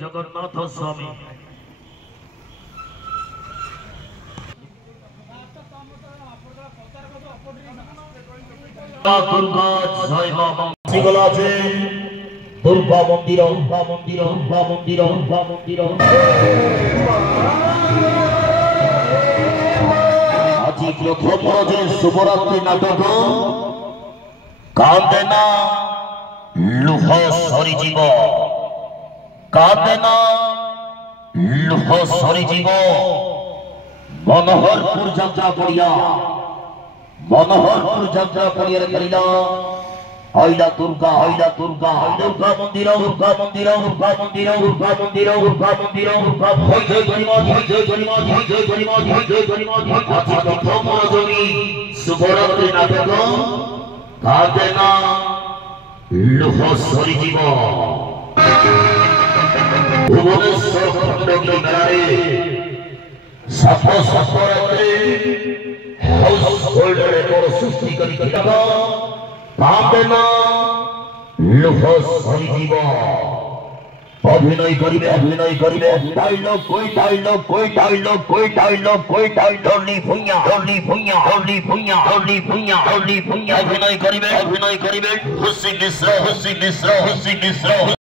जगन्नाथ स्वामी दुर्गा जय बाबा सिगला আছে दुर्गा मंदिर दुर्गा मंदिर दुर्गा मंदिर दुर्गा मंदिर आज प्रथम जे शुभरात्रि नाटक कांदे ना लुह सरी जीव कांदे ना लुह सरी जीव मनोहरपुर यात्रा पड़िया मनोहरपुर यात्रा पड़िया करिला आइला दुर्गा दुर्गा मंदिर दुर्गा मंदिर दुर्गा मंदिर दुर्गा मंदिर दुर्गा मंदिर दुर्गा जय जय गणिमा जय जय गणिमा जय जय गणिमा जय जय गणिमा आज प्रथम रजनी शुभरात्रि नाटक कादेना लुह सरी जीव भुवनेश्वर खंडगी मेलारे सात रात्रि हाउस होल्ड रेकर्ड सृष्टि करी कांदेना लुह सरी जीव अभिनय करिबे डायलॉग कोई डायलॉग कोई डायलॉग कोई डायलॉग कोई डायलॉग ली भुइया अभिनय करिबे खुशी मिश्र